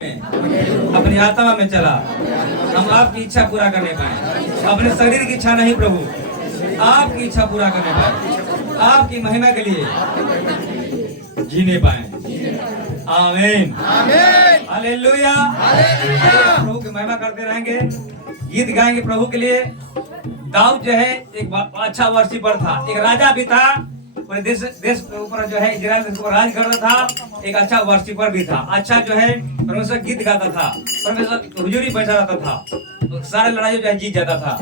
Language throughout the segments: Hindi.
अपनी आत्मा में चला, हम आपकी इच्छा पूरा करने पाए। अपने शरीर की इच्छा नहीं प्रभु, आपकी इच्छा पूरा करने पाए, आपकी महिमा के लिए जीने पाए। आमीन आमीन हालेलुया हालेलुया। प्रभु की महिमा करते रहेंगे, गीत गाएंगे प्रभु के लिए। दाऊद जो है एक अच्छा वर्षीपर था, एक राजा भी था, पूरे देश के ऊपर जो है इजराइल के ऊपर राज करता था। एक अच्छा वर्षीपर भी था, अच्छा जो है परमेश्वर गीत गाता था, परमेश्वर हुजूरी बैठा रहता था, तो सारे लड़ाई जो है जीत जाता था।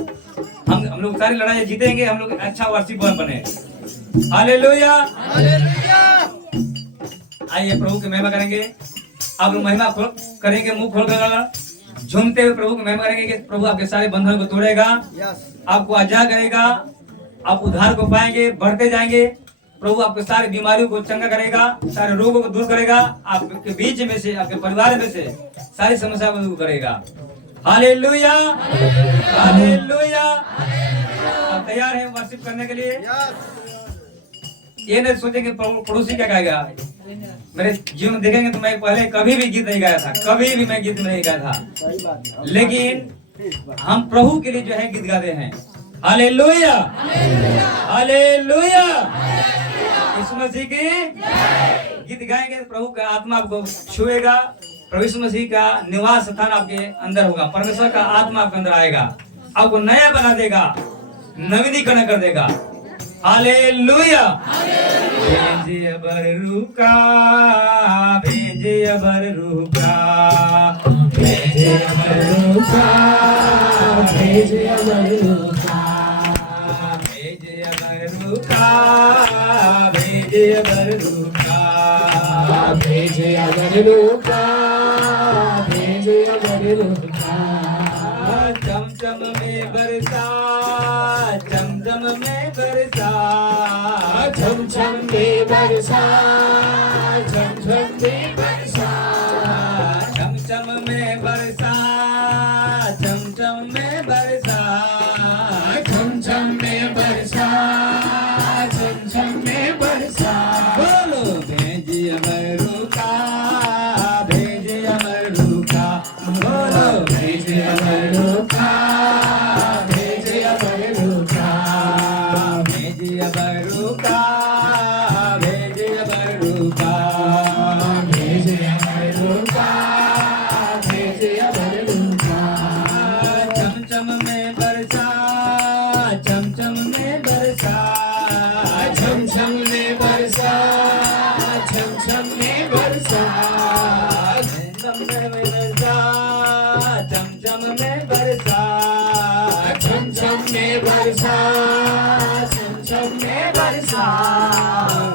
हम लोग सारी लड़ाई जीतेंगे, हम लोग अच्छा वर्षीपर बने। Hallelujah hallelujah. आइए प्रभु की महिमा करेंगे। आप लोग महिमा करेंगे, मुंह खोल कर झूमते हुए प्रभु की महिमा करेंगे कि प्रभु आपके सारे बंधनों को तोड़ेगा, आपको आजाद करेगा, आप उद्धार को पाएंगे, बढ़ते जाएंगे। प्रभु आपके सारी बीमारियों को चंगा करेगा, सारे रोगों को दूर करेगा, आपके बीच में से, आपके परिवार में से सारी समस्या को दूर करेगा। Hallelujah hallelujah. आप तैयार हैं वर्शिप करने के लिए? ये नहीं सोचेंगे पड़ोसी क्या गाएगा। मेरे जीवन में देखेंगे तो मैं पहले कभी भी गीत नहीं गाया था, कभी भी मैं गीत नहीं गाया था, लेकिन हम प्रभु के लिए जो है गीत गाते हैं। Hallelujah hallelujah. यीशु मसीह की गीत गाएंगे तो प्रभु का आत्मा आपको छुएगा, प्रभु यीशु मसीह का निवास स्थान आपके अंदर होगा, परमेश्वर का आत्मा आपके अंदर आएगा, आपको नया बना देगा, नवीनीकरण कर देगा। हालेलुया। भेजे बरू का, भेजे बरू का, भेजे बरू का, भेजे बरू का, भेजे बरू का, भेजे बरू का, भेजे बरू का, भेजे बरू का। चमचम में बरसा, चमचम में बरसा, झमझम में बरसा, झमझम में बरसा, चमचम में बरसा, चमचम में बरसा, झमझम में बरसा, झमझम में बरसा। बोलो भेजिए मरू का, भेजिए मरू का, बोलो भेजिए मरू का, भेजिए मरू का, भेजिए मरू का, भेजिए मरू का, भेजिए मरू का, भेजिए मरू का। चमचम में बरसा, चमचम में बरसा, झमझम में बरसा, झमझम में बरसा, चमचम में बरसा, चमचम में बरसा, झमझम में बरसा, झमझम में बरसा।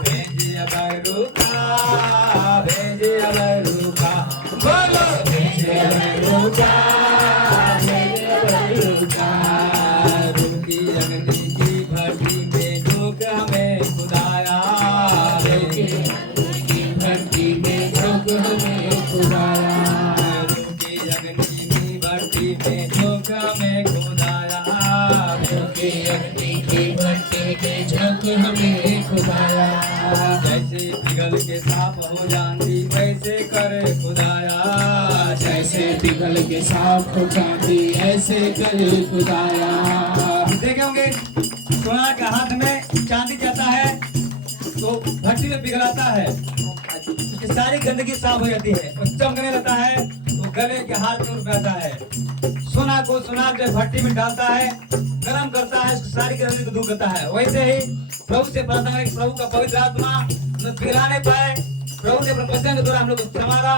भेजिए मरू का, भेजिए मरू का, बोलो भेजिए मरू का, भेजिए मरू का। रुकी अग्नि की भट्टी में झोंक हमें खुदाया, की भट्टी में झोंक हमें खुदाया, रुकी अग्नि की भट्टी में झोंक हमें खुदाया, की अग्नि की भट्टी में झोंक हमें खुदाया। जैसे पिघल के साफ हो चांदी वैसे करे खुदाया, जैसे पिघल के साफ हो चांदी ऐसे करे खुदाया। देखे होंगे सोना के हाथ में चांदी जाता है तो भट्टी में पिघलाता है, उसकी सारी गंदगी साफ हो जाती है, और चमकने लगता है तो गले के हाथ में उठ जाता है। सोना को सोना जो भट्टी में डालता है, गर्म करता है, उसकी सारी गंदगी को दूर करता है। वैसे ही प्रभु से प्रार्थना करें कि प्रभु का पवित्र आत्मा हमें पिघलाने पाए। प्रभु ने अपने वचन के द्वारा हम लोग को संवारा,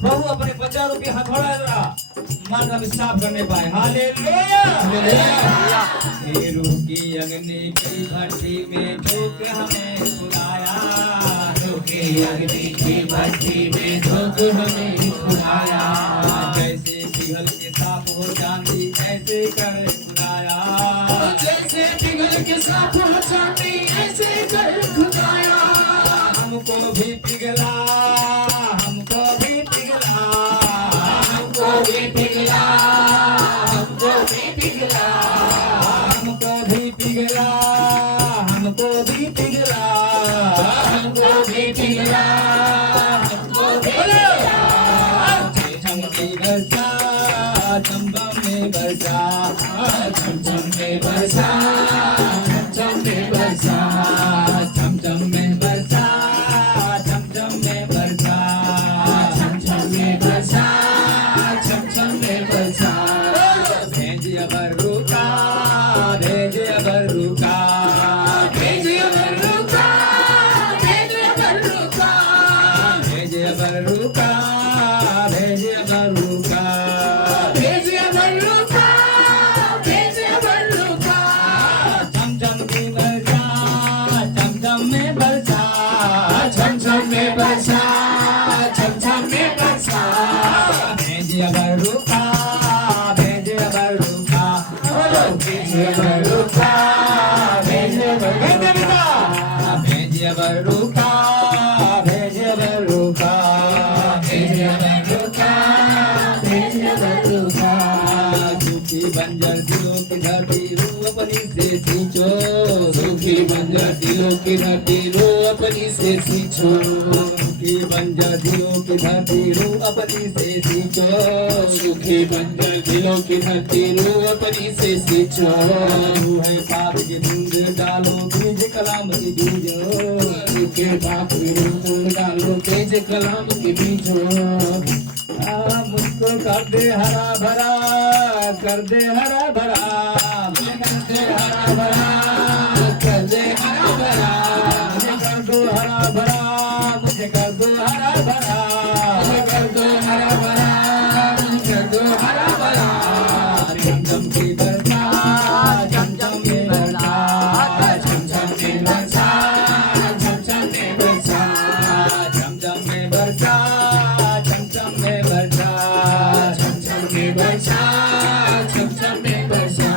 प्रभु अपने वचन रूपी हथौड़ा द्वारा मन हम साफ करने पाए। हालेलुया। हीरू की अग्नि की भट्टी में झोंक हमें खुदाया, की अग्नि की भट्टी में झोंक हमें खुदाया। जैसे पिघल के साफ हो चांदी ऐसे करे खुदाया, जैसे पिघल के साफ हो चांदी ऐसे करे खुदाया। हमको भी पिघला, हमको भी पिघला, हमको भी पिघला, हमको भी पिघला, हमको भी पिघला, हमको भी पिघला, हमको भी पिघला, हमको भी पिघला। दिलों की धरती रो अपनी से सींचो सुखी बंजर दिलों की धरती रो अपनी से सींचो सुखी बंजर दिलों की धरती रो अपनी से सींचो तू है पाप की धुंध डालो बीज कलाम की बीजो के बाप विरुद्ध डालो तेज कलाम के बीजो मुझको कर दे हरा भरा कर दे हरा भरा मुझे कर दे हरा भरा कर दे हरा भरा मुझे कर दो हरा भरा मुझे कर दो हरा भरा कर दो हरा भरा कर दो हरा भरा झमझम की बरसा झमझम में बरसा झमझम में बरसा झमझम में बरसा झमझम में बरसा झमझम में बरसा झमझम में बरसा झमझम में बरसा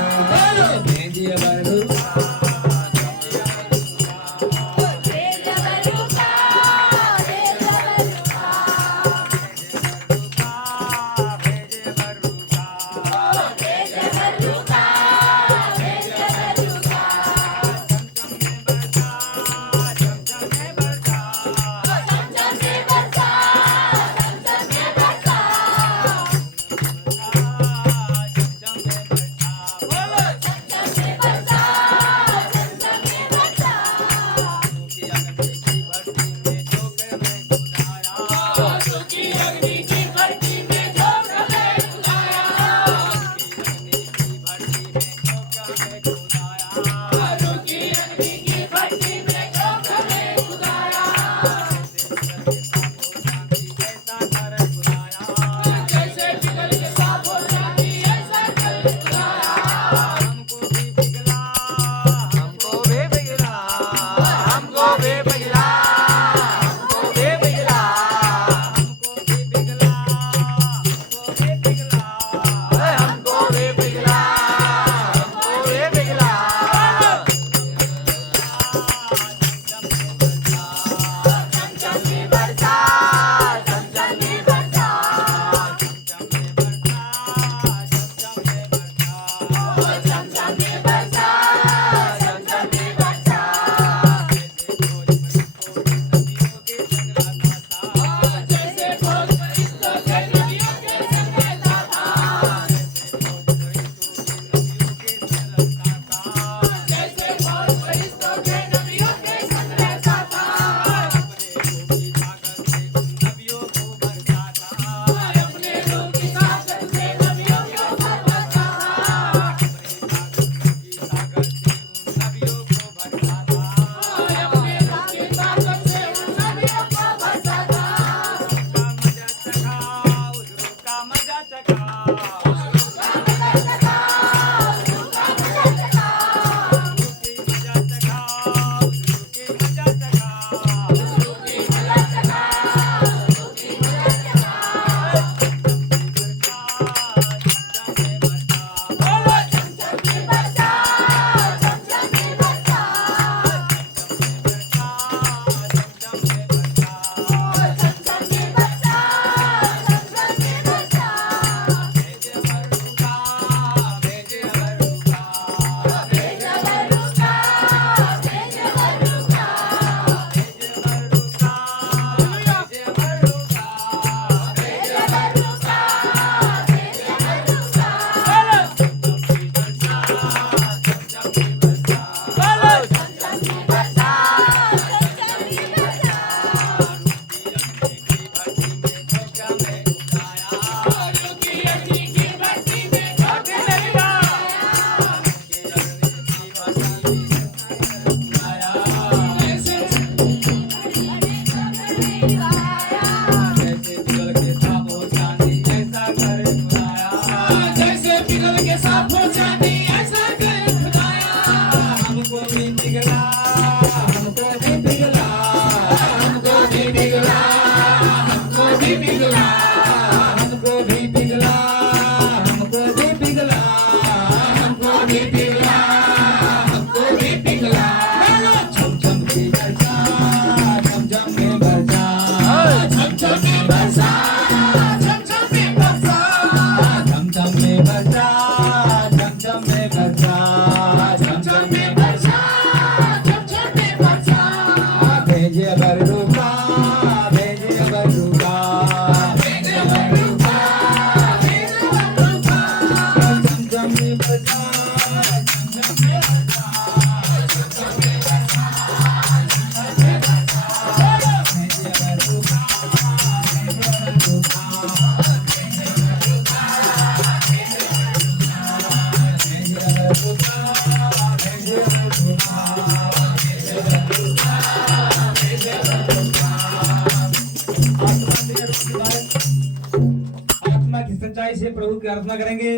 सच्चाई से प्रभु की आराधना करेंगे,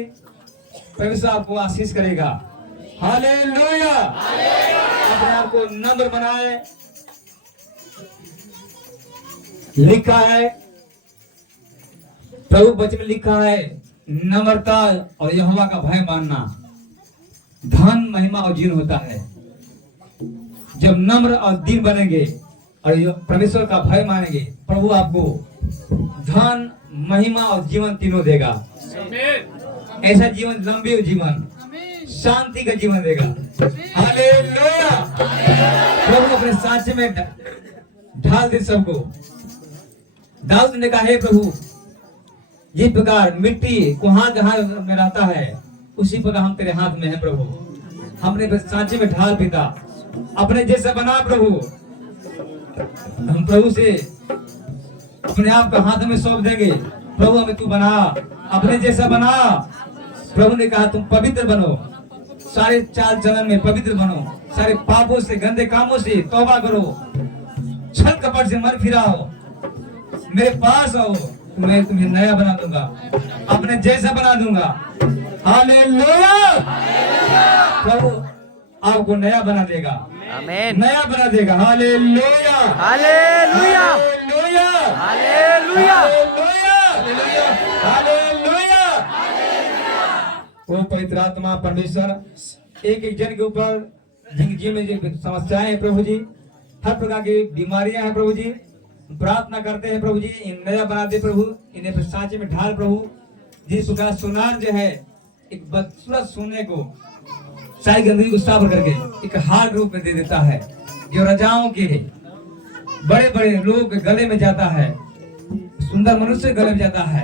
परमेश्वर आपको आशीष करेगा। हालेलुया। अपने आप को नम्र बनाए। लिखा है, प्रभु वचन में लिखा है, नम्रता और यहोवा का भय मानना धन, महिमा और जीवन होता है। जब नम्र और दीन बनेंगे और परमेश्वर का भय मानेंगे, प्रभु आपको धन, महिमा और जीवन तीनों देगा। ऐसा जीवन, लंबी जीवन, शांति का जीवन देगा। हालेलुया। प्रभु अपने सांचे में ढाल दे सबको। दाऊद ने कहा, हे प्रभु, जिस प्रकार मिट्टी कुम्हार के हाथ में रहता है, उसी प्रकार हम तेरे हाथ में है प्रभु। हमने सांचे में ढाल पिता, अपने जैसा बना प्रभु। हम प्रभु से अपने आप का हाथ में सौंप देंगे। प्रभु हमें तू बना, अपने जैसा बना। प्रभु ने कहा, तुम पवित्र बनो, सारे चाल चलन में पवित्र बनो, सारे पापों से, गंदे कामों से तौबा करो, छल कपट से मत फिराओ, मेरे पास आओ, मैं तुम्हें नया बना दूंगा, अपने जैसा बना दूंगा। हालेलुया। प्रभु आपको नया बना देगा, आमीन, नया बना देगा। Hallelujah, hallelujah, hallelujah, hallelujah, hallelujah, hallelujah. वो पवित्र आत्मा परमेश्वर एक एक जन के ऊपर, जिनके जीवन में जो समस्याएं हैं प्रभु जी, हर प्रकार की बीमारियां हैं प्रभु जी, प्रार्थना करते हैं प्रभु जी, इन नया बना दे प्रभु, इन्हें सांचे में ढाल प्रभु। जिस प्रकार सोनार जो है एक बदसूरत सोने को, सारी गंदगी को साफ करके एक हार रूप में दे देता है, जो राजाओं के बड़े बड़े लोग के गले में जाता है, सुंदर मनुष्य के गले में जाता है।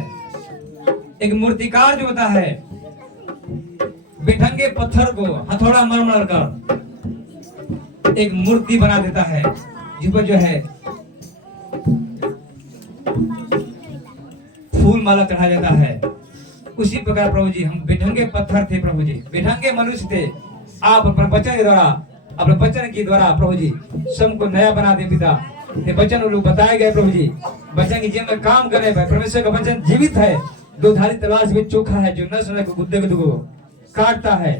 एक मूर्तिकार जो होता है, बेढंगे पत्थर को हथौड़ा मार मार कर एक मूर्ति बना देता है, जिस पर जो है फूल माला चढ़ाया जाता है। उसी प्रकार प्रभु जी, हम बेढंगे पत्थर थे प्रभु जी, बेढंगे मनुष्य थे। आप अपने वचन के द्वारा, अपने वचन के द्वारा प्रभु जी सबको नया बना दे पिता। ये वचन लोग बताए गए प्रभु जी, वचन की जीवन में काम करने पर परमेश्वर का वचन जीवित है, दो धारी तलवार से भी चोखा है, जो न सुने को गुद्दे को काटता है।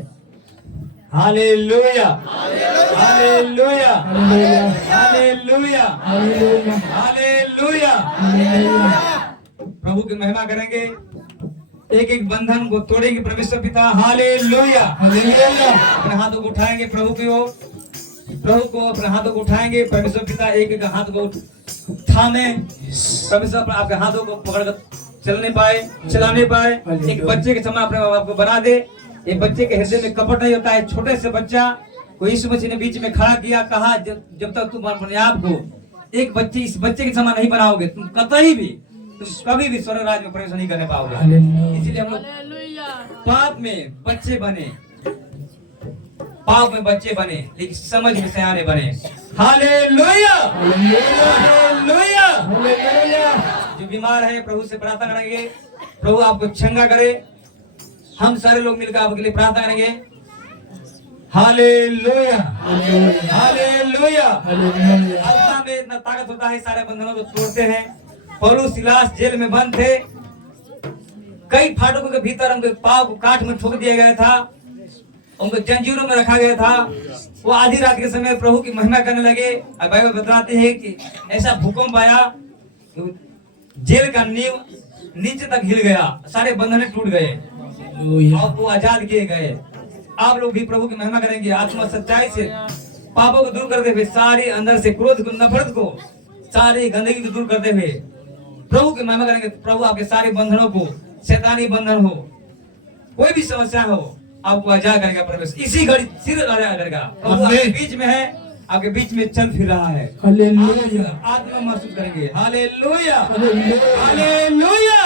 Hallelujah, hallelujah, hallelujah, hallelujah. प्रभु की महिमा करेंगे, एक एक बंधन को तोड़ेंगे परमेश्वर पिता। Hallelujah, hallelujah. अपने हाथों को उठाएंगे प्रभु की ओर, प्रभु को अपने हाथों को उठाएंगे परमेश्वर पिता। एक एक हाथ को थामे परमेश्वर आपके हाथों को पकड़कर चलने पाए, चलाने पाए। एक बच्चे के समान अपने आप को बना दे। एक बच्चे के हृदय में कपट नहीं होता है। छोटे से बच्चा को यीशु मसीह ने बीच में खड़ा किया, कहा जब तक तुम अपने आप को एक बच्चे, इस बच्चे के समान नहीं बनाओगे, तुम कतई भी, तुम कभी भी स्वर्ग राज्य में प्रवेश नहीं करने पाओगे। इसीलिए हम लोग पाप में बच्चे बने, पाप में बच्चे बने, लेकिन समझ में सयाने बने। Hallelujah, hallelujah, hallelujah. जो बीमार है प्रभु से प्रार्थना करेंगे, प्रभु आपको चंगा करे। हम सारे लोग मिलकर आपके लिए प्रार्थना करेंगे। Hallelujah, hallelujah. आत्मा में इतना ताकत होता है, सारे बंधनों को तोड़ते हैं। पौलुस सिलास जेल में बंद थे, कई फाटकों के भीतर उनके पांव को काठ में ठोक दिया गया था, उनको जंजीरों में रखा गया था। वो आधी रात के समय प्रभु की महिमा करने लगे। और बाइबल बताते हैं कि ऐसा भूकंप आया, जेल का नींव नीचे तक हिल गया, सारे बंधन टूट गए और वो आजाद किए गए। आप लोग भी प्रभु की महिमा करेंगे, आत्मा सच्चाई से पापों को दूर करते हुए, सारे अंदर से क्रोध को, नफरत को, सारी गंदगी को दूर करते हुए प्रभु की महिमा करेंगे। प्रभु आपके सारे बंधनों को, शैतानी बंधन हो, कोई भी समस्या हो, आपको आजाद करेगा परमेश्वर। इसी घड़ी सिर आजाद करेगा। प्रभु आपके बीच में है, आपके बीच में चल फिर रहा है। हालेलुया, आत्मा महसूस करेंगे। हालेलुया, हालेलुया,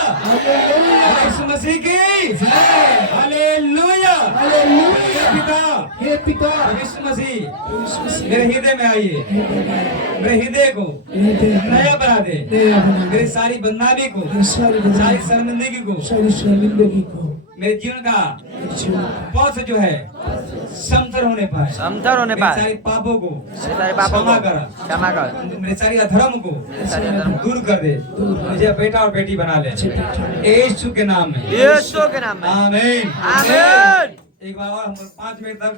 यीशु मसीह की हालेलुया, हालेलुया। पिता, हे पिता, यीशु मसीह मेरे हृदय में आइए, मेरे हृदय को नया बना दे, मेरी सारी बदनामी को, सारी शर्मिंदगी को, मेरे जीवन का पौध जो है समतर होने पाए, समतर होने मेरे पाए, सारे पापों को मेरे सारे पापों को क्षमा कर, क्षमा कर, मेरे सारे अधर्म को सारे अधर्म दूर कर दे, मुझे बेटा और बेटी बना ले, यीशु के नाम में, यीशु के नाम में, आमीन। आमीन। एक बार और हम 5 मिनट तक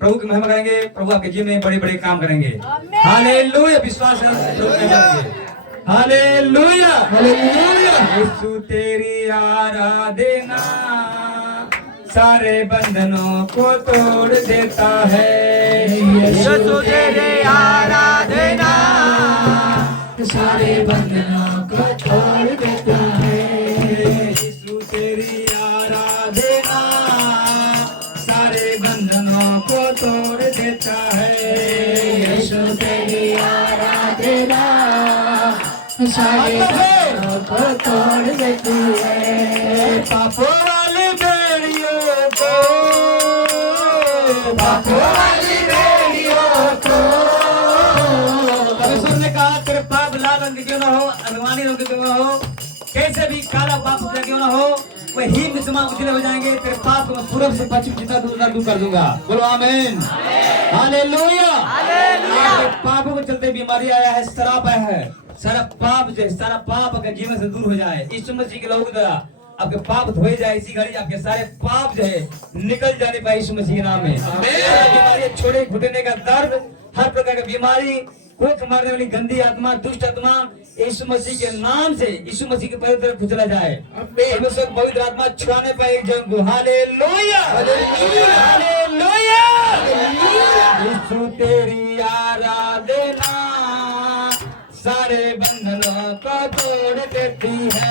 प्रभु की महिमा करेंगे, प्रभु आपके जीवन में बड़े बड़े काम करेंगे। हालेलुया, विश्वास है प्रभु की महिमा करेंगे। Hallelujah, hallelujah. यीशु तेरी आराधना सारे बंधनों को तोड़ देता है। यीशु तेरी आराधना सारे बंधनों को तोड़ देता है। यीशु तेरी आराधना सारे बंधनों को तोड़ देता है। यीशु तेरी आराधना सारे बंधनों को तोड़ देती है। पापों वाली बेड़ियों को, पापों वाली बेड़ियों को, परमेश्वर ने कहा तेरे पाप लाल रंग के क्यों ना हो, अरवानी रंग के क्यों ना हो, कैसे भी काला पाप उजला क्यों ना हो, वही मुसलमान उजले हो जाएंगे। तेरे पाप को मैं पूरब से पश्चिम जितना दूर ना दूर कर दूंगा। बोलो आमीन, हालेलुया। आपके पापों के चलते बीमारी आया है, शराब आया है, सारा पाप जो है, सारा पाप अगर जीवन से दूर हो जाए, यीशु मसीह के लोगों के द्वारा आपके पाप धोए जाए, इसी घड़ी आपके सारे पाप जो है निकल जाने पाए यीशु मसीह के नाम में। बीमारी छोड़े, घुटने का दर्द, हर प्रकार की बीमारी, कोख मारने वाली गंदी आत्मा, दुष्ट आत्मा, यीशु मसीह के नाम से, यीशु मसीह के पवित्र तरफ चला जाए। परमेश्वर की पवित्र आत्मा छुड़ाने पाए एक जन को। Hallelujah, hallelujah. यीशु तेरी आराधना सारे बंधनों को तोड़ देती है।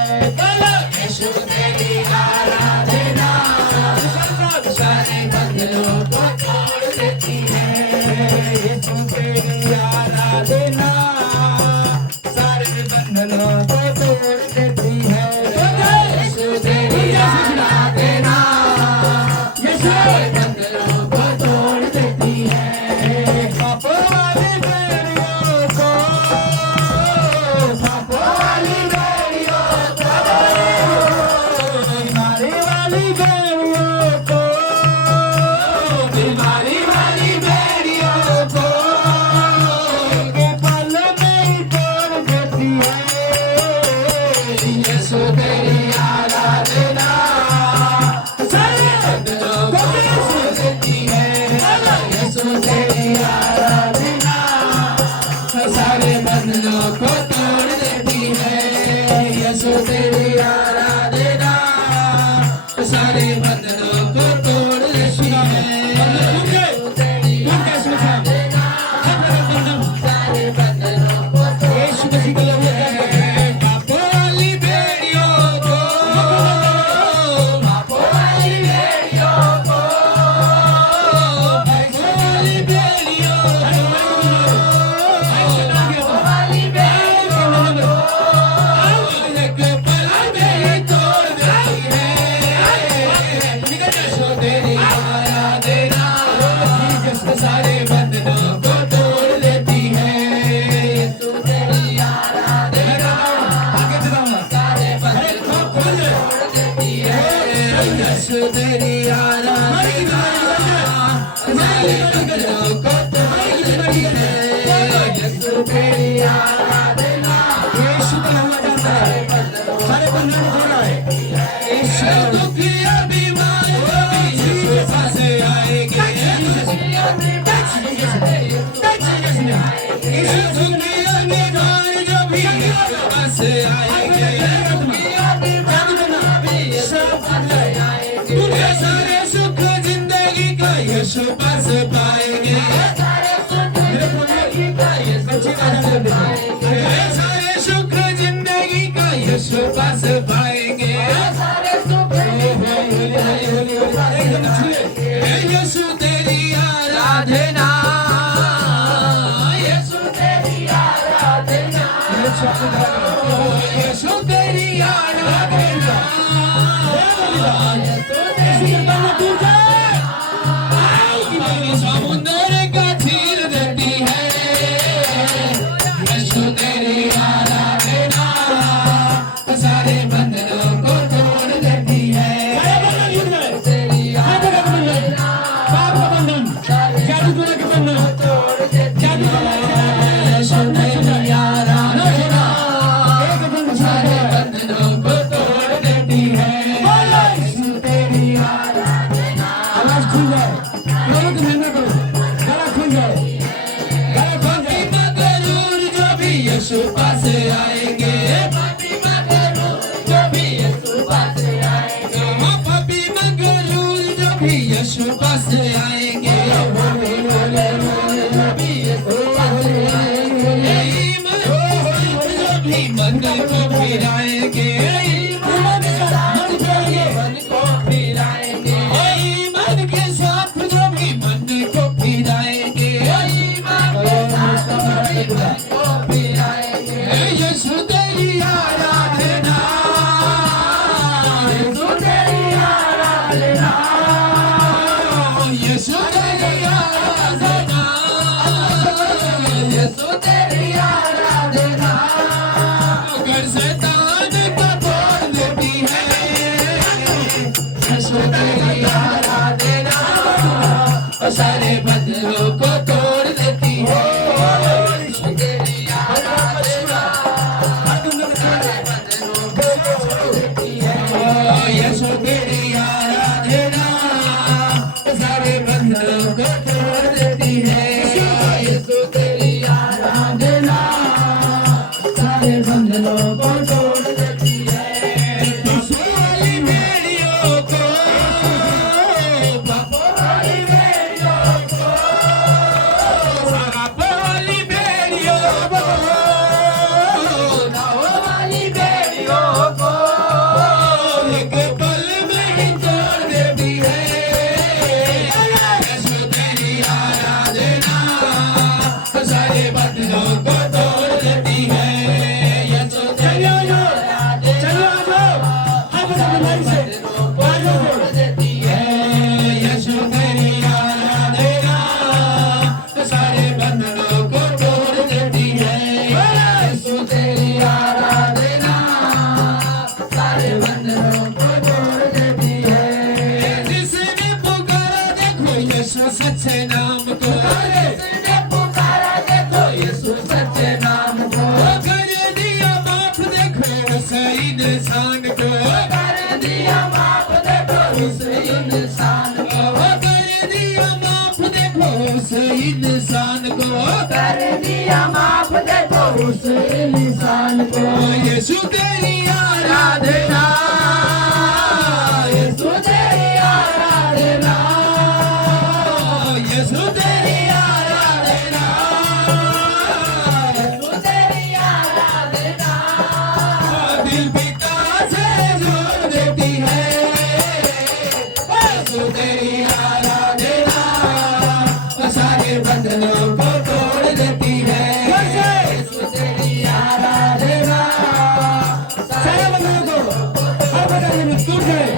यीशु तेरी आराधना सारे बंधनों को तोड़ देती है। यीशु तेरी आराधना सारे बंधनों को तोड़ देती है। यीशु तेरी आराधना सारे बंधनों को तोड़ देती है। पापों वाली बेड़ियों को, पापों वाली बेड़ियों को, बीमारी वाली बेड़ियों को, बीमारी वाली बेड़ियों को, के पल में ही तोड़ देती है। यीशु तेरी आराधना सारे बंधनों को तोड़ देती है। यीशु तेरी आराधना सारे बंधनों को तोड़ देती है। यीशु तेरी आराधना सारे बंधनों को तोड़ देती है। यीशु तेरी आराधना सारे बंधनों को यीशु मसीह के लोगों को पापों वाली बेड़ियों को, पापों वाली बेड़ियों को, पापों वाली बेड़ियों को, पापों वाली बेड़ियों को, एक पल में ही तोड़ देती है। यीशु तेरी आराधना सारे बंधनों को तोड़ देती है। यीशु तेरी आराधना सारे बंधनों को तोड़ देती है। यीशु तेरी आराधना सारे बंधनों को तोड़ देती है। यीशु तेरी आराधना यीशु का नाम जाता है, सारे बंधन को तोड़ा है। यीशु दुखिया बीमार यीशु के पास आएंगे। यीशु दुखिया बीमार जो भी यीशु के पास आएंगे। दुनिया सारे सुख जिंदगी का यीशु पास पाएंगे। सारे सुख जिंदगी का यीशु पास पाएंगे। यीशु तेरी आराधना, यीशु तेरी आराधना, यीशु तेरी आराधना, यीशु तेरी आराधना। हर प्रकार की बीमारी से तोड़ देती है। यीशु तेरी आराधना सारे बंधनों को तोड़ देती है। यीशु तेरी आराधना सारे बंधनों को तोड़ देती है। जिसने पुकारा देखो यीशु सच्चे नाम को, जिसने पुकारा देखो यीशु सच्चे नाम को, कर दिया माफ देखो उस इंसान को, कर दिया माफ देखो उस इंसान को, कर दिया माफ देखो उस इंसान को, कर दिया माफ देखो उस इंसान को। यीशु तेरी आराधना, यीशु तेरी आराधना, यीशु तेरी आराधना, यीशु तेरी आराधना दिल पिता से जोड़ देती है। यीशु तेरी आराधना सारे बंधनों को तोड़ देती है। यीशु तेरी आराधना सारे बंधनों को हर प्रकार की टूट गए,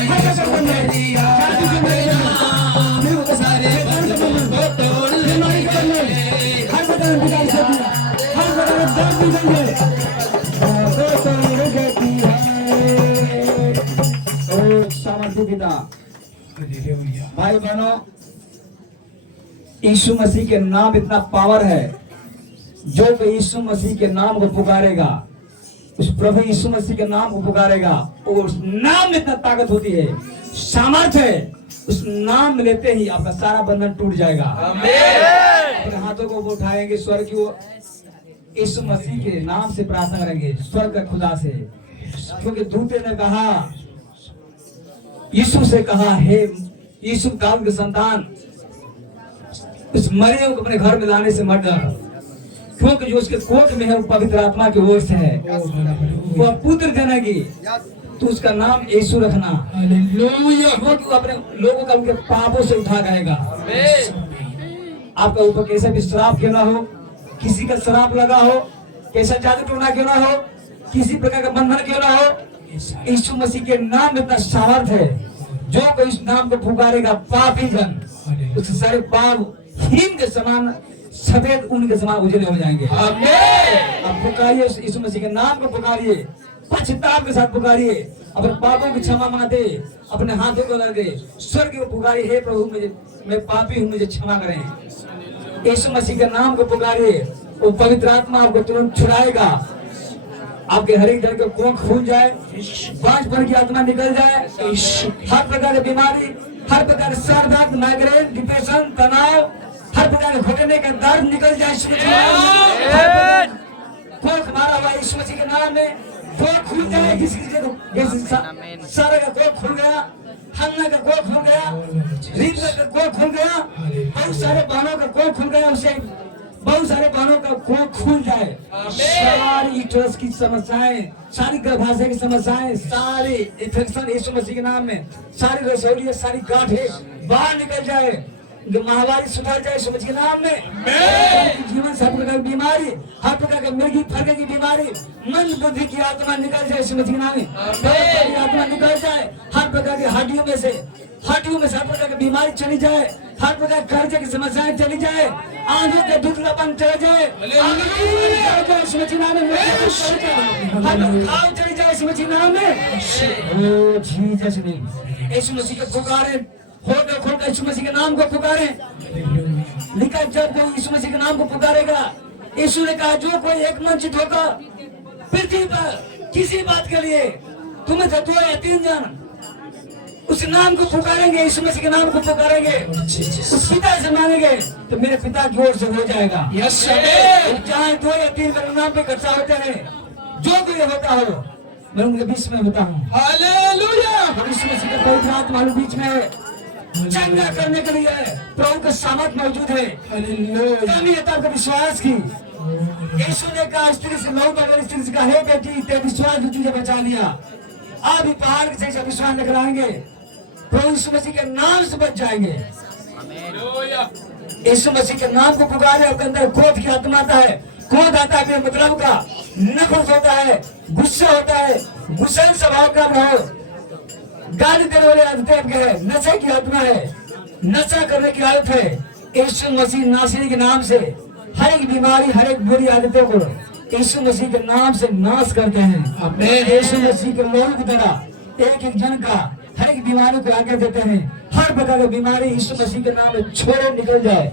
हर प्रकार बन गए, शादी के बंधन, सारे बंधनों को तोड़ बीमारी के बंधन, हर प्रकार की बीमारी से दूर, हर प्रकार के दर्द भी बन गए, तो तोड़ देती है। ओ सामर्थ्य पिता, भाई बहनों, यीशु मसीह के नाम इतना पावर है, जो कोई यीशु मसीह के नाम को पुकारेगा, उस प्रभु यीशु मसीह के नाम को पुकारेगा, और उस नाम में इतना ताकत होती है, सामर्थ्य है, उस नाम में लेते ही आपका सारा बंधन टूट जाएगा। अपने हाथों को वो उठाएंगे स्वर्ग की ओर, यीशु मसीह के नाम से प्रार्थना करेंगे स्वर्ग का खुदा से, क्योंकि दूते ने कहा, यीशु से कहा, हे यीशु दाऊद के संतान, उस मरे को अपने घर में लाने से मत डर, क्योंकि जो उसके कोट में है वो पवित्र आत्मा की ओर से है, वो पुत्र जनेगी, तो उसका नाम यीशु रखना, क्योंकि वो अपने लोगों का उनके पापों से उठा रहेगा। आपका ऊपर कैसा भी श्राप क्यों ना हो, किसी का श्राप लगा हो, कैसा जादू टोना क्यों ना हो, किसी प्रकार का बंधन क्यों ना हो, यीशु मसीह के नाम में इतना सामर्थ है, जो कोई इस नाम को पुकारेगा पापी जन, उसके सारे पाप हिम के समान सफेद ऊन के समान उजले हो जाएंगे। आप पुकारिए, यीशु मसीह के नाम को पुकारिए, पश्चाताप के साथ पुकारिए, अपने पापों की क्षमा मांगते, अपने हाथों को लगे स्वर्ग को पुकारिए, हे प्रभु मुझे, मैं पापी हूँ, मुझे क्षमा करें। यीशु मसीह के नाम को पुकारिए, वो पवित्र आत्मा आपको तुरंत छुड़ाएगा, आपके हर एक जन के कोख खुल जाए, बांझपन की आत्मा निकल जाए, हर प्रकार की बीमारी, हर प्रकार के सर दर्द, माइग्रेन, डिप्रेशन, तनाव, हर प्रकार के घुटने का दर्द निकल जाए। कोख मारा हुआ यीशु मसीह के नाम में कोख खुल जाए, किसी सारे का कोख खुल गया, हन्ना का कोख खुल गया, हृदय का कोख खुल गया, बहुत सारे बालों का कोख खुल गया, उसे बहुत सारे बालों का कोख खुल जाए, सारी यूट्रस की समस्याएं, सारी गर्भाशय की समस्याएं, सारे इन्फेक्शन यीशु मसीह के नाम में, सारी रसौलियां, सारी गांठें बाहर निकल जाए, जो महामारी सुधर जाए यीशु मसीह के नाम में। जीवन से हर प्रकार की बीमारी, हर प्रकार की मिर्गी फरके की बीमारी, मन बुद्धि की आत्मा निकल जाए यीशु मसीह के नाम में, आत्मा निकल जाए, हर प्रकार की हड्डियों में से हर प्रकार की बीमारी चली जाए, हर प्रकार कर्ज की समस्याएं चली जाए, आंखों के दुखलापन चले जाए, यीशु मसीह के नाम में, चली जाए यीशु मसीह के नाम में। ओ जीसस नेम, यीशु मसीह के पुकारे, होठों खोलकर यीशु मसीह के नाम को पुकारे, लिखा जब कोई यीशु मसीह के नाम को पुकारेगा, यीशु ने कहा जो कोई एक मनचित होगा पृथ्वी पर किसी बात के लिए, तुम्हें से 2 या 3 जन उस नाम को पुकारेंगे, यीशु मसीह के नाम को पुकारेंगे, उस पिता से मांगेंगे, तो मेरे पिता की ओर से हो जाएगा। चाहे 2 या 3 का नाम पे इकट्ठा होते हैं, जो भी होता हो, मैं उनके बीच में होता हूँ। हालेलुया। यीशु मसीह का पवित्र आत्मा हमारे बीच में है, चंगा करने के लिए प्रभु का सामर्थ मौजूद है। कमी है आपका विश्वास की। यीशु ने कहा स्त्री से, लहू बगैर स्त्री से कहा, हे बेटी तेरे विश्वास ने तुझे बचा लिया, आप ही पहाड़ के जैसा विश्वास लेकर आएंगे, प्रभु यीशु मसीह के नाम से बच जाएंगे। यीशु मसीह के नाम को पुकारे, आपके अंदर क्रोध की आत्मा आता है, क्रोध आता है मतलब का, नफरत होता है, गुस्सा होता है, गुस्सा स्वभाव का हो, गाली देने वाली आदतें आपके है, नशे की आत्मा है, नशा करने की आदत है। यीशु मसीह नासरी के नाम से हर एक बीमारी, हर एक बुरी आदतों को यीशु मसीह के नाम से नाश करते हैं। अपने यीशु मसीह के लोगों की तरह एक एक जन का हर एक बीमारी को आगे देते हैं। हर प्रकार की बीमारी यीशु मसीह के नाम में छोड़े निकल जाए,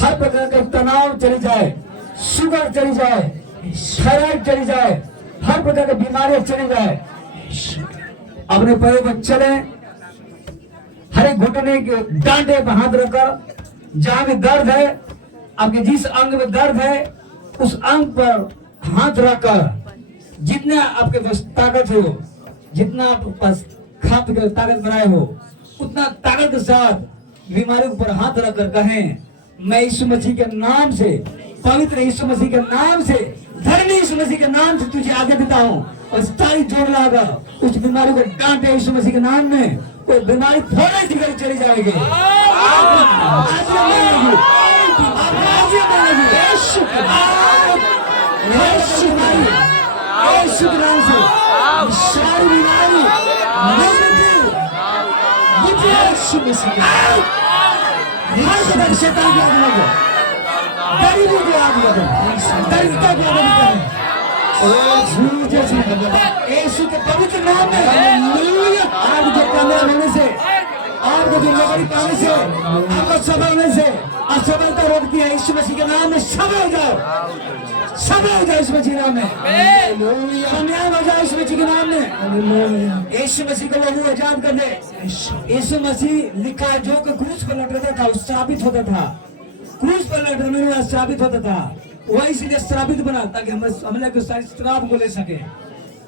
हर प्रकार का तनाव चली जाए, शुगर चली जाए, थायराइड चली जाए, हर प्रकार की बीमारियां चली जाए। अपने पैरों पर चले, हर एक घुटने के डांडे पर हाथ रखकर, जहां भी दर्द है, आपके जिस अंग में दर्द है उस अंग पर हाथ रखकर, जितना आपके पास ताकत हो, जितना आपके पास खा पी कर ताकत बनाए हो, उतना ताकत के साथ बीमारियों पर हाथ रखकर कहें, मैं यीशु मसीह के नाम से, पवित्र यीशु मसीह के नाम से, धर्मी यीशु मसीह के नाम से तुझे आगे देता हूँ। और सारी जोर लगा उस बीमारी को डांटे यीशु मसीह के नाम में, कोई बीमारी थोड़े सी चली जाएगी। यीशु के नाम से सारी बीमारी यीशु मसीह के हर प्रकार शैतान की आग लगे, गरीबी की आग लगे, दरिद्रता की आग लगे। यीशु के पवित्र नाम में आग जो कैमरा होने से, आग जो नौकरी पाने से, आपको सफल होने से असफलता रोकती है। यीशु मसीह के नाम में सफल हो जाओ, सफल हो जाओ यीशु मसीह के नाम में, कामयाब हो जाओ यीशु मसीह के नाम में। यीशु मसीह को लहू आजाद कर दे। यीशु मसीह लिखा है, जो कि क्रूस पर लटकता था वो श्रापित होता था, क्रूस पर लटकने वाला श्रापित होता था, वही इसलिए श्रापित बना ताकि हम हमले के सारे श्राप को ले सके।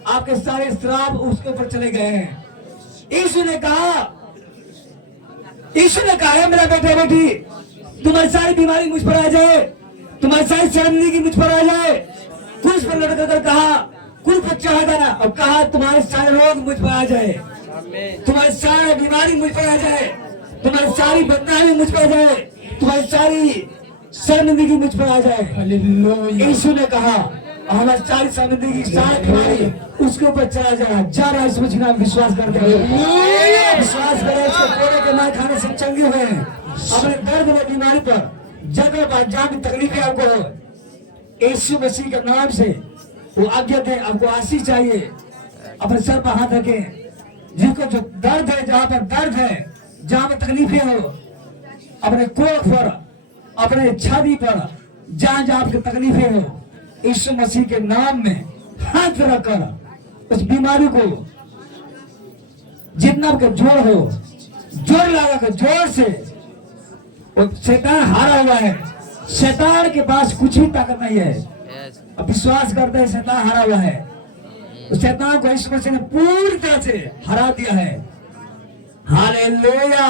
आपके सारे श्राप उसके ऊपर चले गए हैं। यीशु ने कहा है, मेरा बेटा बेटी, तुम्हारी सारी बीमारी मुझ पर आ जाए, तुम्हारी सारी शर्मिंदगी मुझ पर आ जाए। क्रूस पर लटक कर कहा, क्रूस पर चढ़ा और कहा, तुम्हारे सारे रोग मुझ पर आ जाए, तुम्हारी सारी बीमारी मुझ पर आ जाए, तुम्हारी सारी बदनामी मुझ पर आ जाए, तुम्हारी सारी शर्मिंदगी मुझ पर आ जाए। यीशु ने कहा, हमारी सारी शर्मिंदगी, सारी बीमारी उसके ऊपर चला जाए। जा रहा है इस मसीह में विश्वास करते हैं, विश्वास करें। इसके कोड़े के मार खाने से चंगे हुए हैं। अपने दर्द और बीमारी पर जगह पर जहाँ भी तकलीफें आपको हो, यीशु मसीह के नाम से वो आज्ञा दे, आपको आशीष चाहिए। अपने सर पर हाथ रखें, जिनको जो दर्द है, जहाँ पर दर्द है, जहाँ पर तकलीफें हो, अपने कोख पर, अपने छाती पर, जहाँ जहाँ आपकी तकलीफें हो, यीशु मसीह के नाम में हाथ रखकर उस बीमारी को, जितना आपका जोर हो, जोर लगाकर जोर से, और शैतान हारा हुआ है। शैतान के पास कुछ भी ताकत नहीं है। अब विश्वास करते हैं शैतान हारा हुआ है। उस शैतान को यीशु मसीह ने पूरी तरह से हरा दिया है। Hallelujah,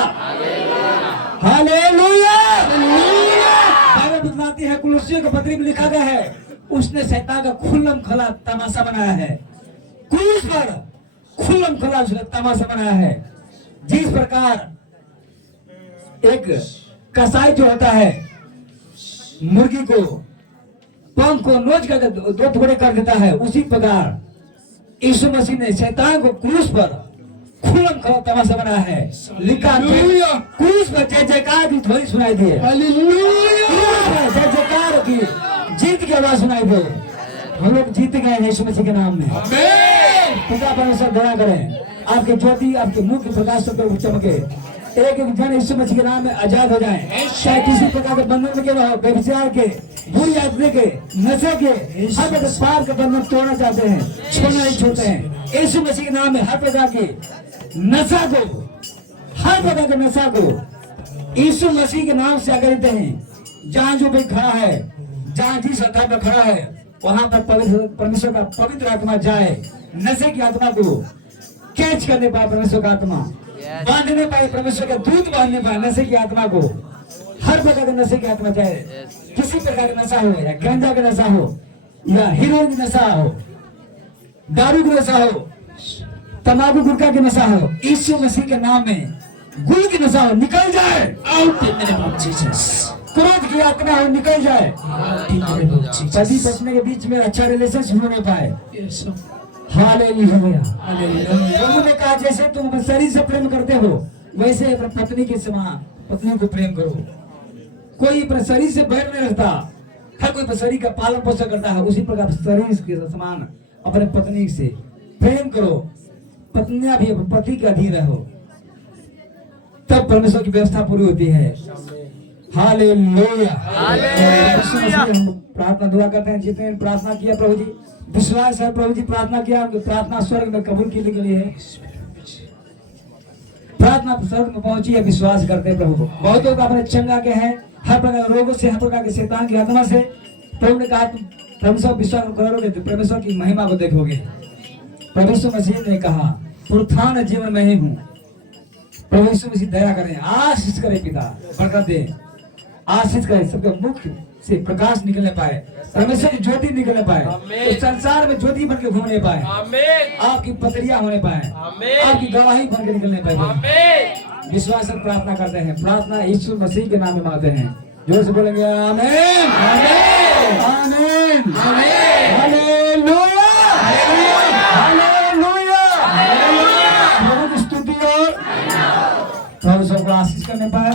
hallelujah. बाइबल बताती है, कुलुस्सियों के पत्री में लिखा गया है, उसने शैतान का खुल्लम खुला तमाशा बनाया है। क्रूस पर खुल्लम खुला उसने तमाशा बनाया है। जिस प्रकार एक कसाई जो होता है, मुर्गी को पंख को नोच कर दो टुकड़े कर देता है, उसी प्रकार यीशु मसीह ने शैतान को क्रूस पर खुल्लम खुला तमाशा बनाया है। लिखा, क्रूस पर जय जयकार की ध्वनि सुनाई दी है, जय जयकार की जीत की आवाज सुनाई दे। हम लोग जीत गए हैं यीशु मसीह के नाम में। पिता परमेश्वर दया करें, आपके ज्योति आपके मुख के प्रकाश से चमके, एक एक जन यीशु मसीह के नाम में आजाद हो जाए। चाहे किसी प्रकार के बंधन के हो, व्यभिचार के, बुरी आदतें के, नशे के, हर प्रकार पाप के बंधन तोड़ना चाहते हैं, छोड़ना नहीं छोड़ते हैं। यीशु मसीह के नाम में हर प्रकार के नशा को, हर प्रकार के नशा को यीशु मसीह के नाम से आगे देते हैं। जहाँ जो भी खड़ा है, जहाँ जिस स्थान पर खड़ा है, वहां पर परमेश्वर का पवित्र आत्मा जाए। नशे की आत्मा को कैच करने पाए परमेश्वर का आत्मा, बांधने पाए परमेश्वर का दूत, बांधने पाए नशे की आत्मा को। हर प्रकार के नशे की आत्मा, चाहे किसी प्रकार का नशा हो, या गांजा का नशा हो, या हीरोइन का नशा हो, दारू का नशा हो, तंबाकू गुटखा की नशा हो, यीशु मसीह के नाम में गुल की नशा हो, निकल जाए। क्रोध की आत्मा हो, निकल जाए। पति पत्नी के बीच में अच्छा रिलेशनशिप हो नहीं पाए, हालेलुया। प्रभु ने कहा जैसे तुम अपने शरीर से प्रेम करते हो वैसे अपने पत्नी के समान पत्नी को प्रेम करो। कोई अपने शरीर से बैर नहीं रखता, हर कोई अपने शरीर का पालन पोषण करता है, उसी प्रकार शरीर के समान अपने पत्नी से प्रेम करो। पत्नियां भी अपने पति के अधीन रहो, तब परमेश्वर की व्यवस्था पूरी होती है। हालेलुया। हम प्रार्थना दुआ करते हैं, जितने प्रार्थना किया प्रभु जी, विश्वास है प्रभु जी प्रार्थना किया, उनकी प्रार्थना स्वर्ग में कबूल करने के लिए है। प्रार्थना स्वर्ग में पहुंची है, विश्वास करते हैं प्रभु। बहुतों का अपने चंगा के हैं, हर प्रकार के रोगों से, हर प्रकार के शैतान की आत्मा से। प्रभु ने कहा तुम परमेश्वर विश्वास करोगे तो परमेश्वर की महिमा को देखोगे। परमेश्वर मसीह ने कहा पुरुषान जीवन में ही हूँ। प्रभु यीशु मसीह दया करें, आशीष करें पिता, बरकत दे, आशीष करें, सबके मुख से प्रकाश निकलने पाए, परमेश्वर की ज्योति निकलने पाए, तो संसार में ज्योति बन के घूमने पाए, आपकी पतरियां होने पाए, आपकी गवाही बन के निकलने पाए। विश्वास से प्रार्थना करते हैं, प्रार्थना यीशु मसीह के नाम में मांगते हैं। जोर से बोलेंगे आमीन, आमीन, आमीन, हालेलुया, हालेलुया, हालेलुया। प्रभु की स्तुति और प्रभु सबको आशीष करने पाए।